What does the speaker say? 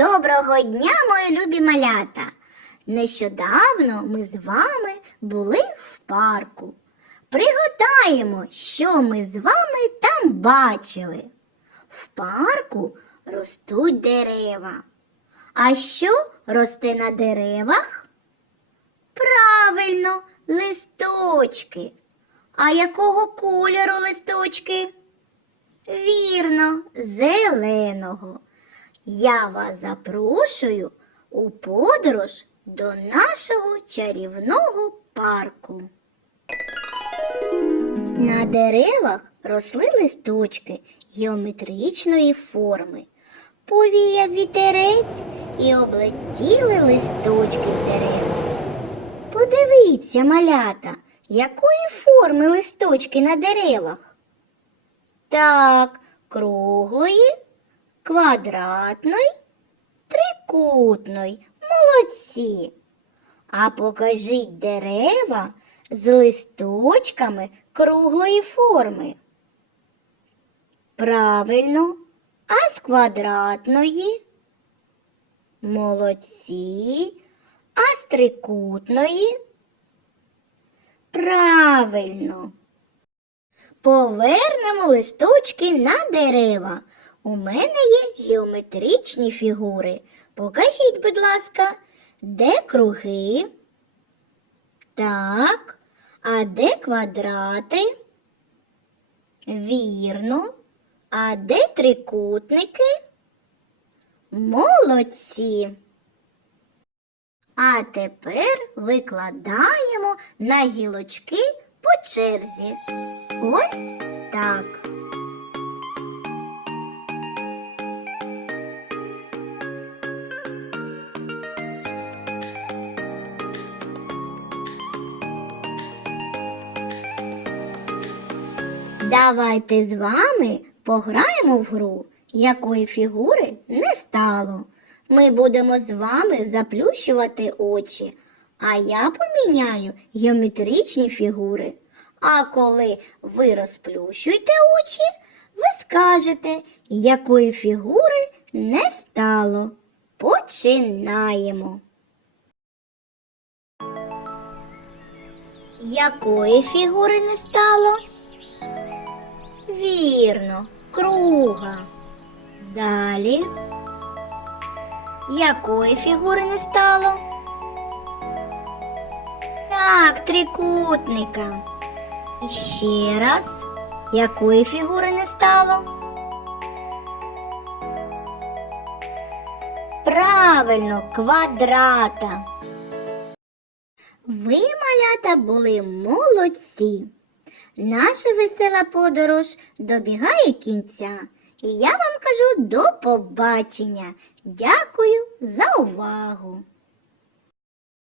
Доброго дня, мої любі малята! Нещодавно ми з вами були в парку. Пригадаємо, що ми з вами там бачили. В парку ростуть дерева. А що росте на деревах? Правильно, листочки. А якого кольору листочки? Вірно, зеленого. Я вас запрошую у подорож до нашого чарівного парку. На деревах росли листочки геометричної форми. Повіяв вітерець і облетіли листочки дерев. Подивіться, малята, якої форми листочки на деревах. Так, круглої, квадратної, трикутної. Молодці. А покажіть дерева з листочками круглої форми. Правильно, а з квадратної? Молодці. А з трикутної? Правильно. Повернемо листочки на дерева. У мене є геометричні фігури. Покажіть, будь ласка, де круги? Так. А де квадрати? Вірно. А де трикутники? Молодці. А тепер викладаємо на гілочки по черзі. Ось так. Давайте з вами пограємо в гру, якої фігури не стало. Ми будемо з вами заплющувати очі, а я поміняю геометричні фігури. А коли ви розплющуєте очі, ви скажете, якої фігури не стало. Починаємо. Якої фігури не стало? Вірно, круга. Далі. Якої фігури не стало? Так, трикутника. І ще раз. Якої фігури не стало? Правильно, квадрата. Ви, малята, були молодці. Наша весела подорож добігає кінця, і я вам кажу до побачення. Дякую за увагу!